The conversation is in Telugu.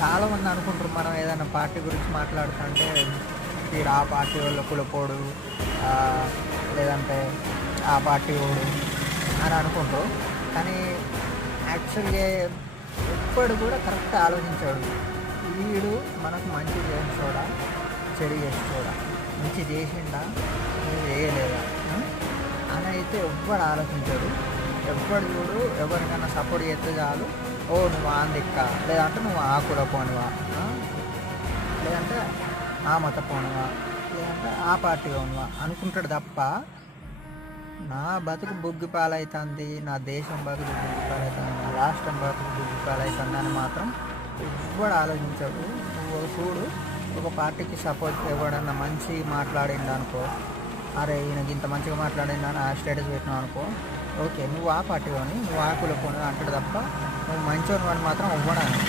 చాలామంది అనుకుంటారు మనం ఏదైనా పార్టీ గురించి మాట్లాడుతుంటే వీడు ఆ పార్టీ వాళ్ళ కులపోడు, ఆహ్, లేదంటే ఆ పార్టీ వోడు అని అనుకుంటారు. కానీ యాక్చువల్‌గా ఎప్పుడు కూడా కరెక్ట్ ఆలోచించాడు. వీడు మనకు మంచి చేసేటోడా? చెడు చేసేటోడా? మంచి చేసిండా? చేయలేదా? అని అయితే ఎవ్వడు ఆలోచించడు. ఎవ్వడు చూడు ఎవరికైనా సపోర్ట్ చేస్తే చాలు, ఓ నువ్వు ఆన్ దిక్క, లేదంటే నువ్వు ఆ కులపోనివా, లేదంటే ఆ మతపోనివా, లేదంటే ఆ పార్టీ పోనివా అనుకుంటాడు తప్ప, నా బతుకు బుగ్గి పాలైతుంది, నా దేశం బతుకు బుగ్గి పాలైతుంది, నా రాష్ట్రం బతుకు బుగ్గి పాలైతుంది అని మాత్రం ఎవ్వడు ఆలోచించడు. నువ్వు చూడు, ఒక పార్టీకి సపోర్ట్ ఎవడన్నా మంచి మాట్లాడిండు అనుకో, అరే ఈయనకి ఇంత మంచిగా మాట్లాడిండు అని ఆ స్టేటస్ పెట్టినావు అనుకో, ఓకే నువ్వు ఆ పార్టీ పోని, నువ్వు ఆ కుల పోని అంటాడు తప్ప, నువ్వు మంచోని వాడిని మాత్రం ఇవ్వడానికి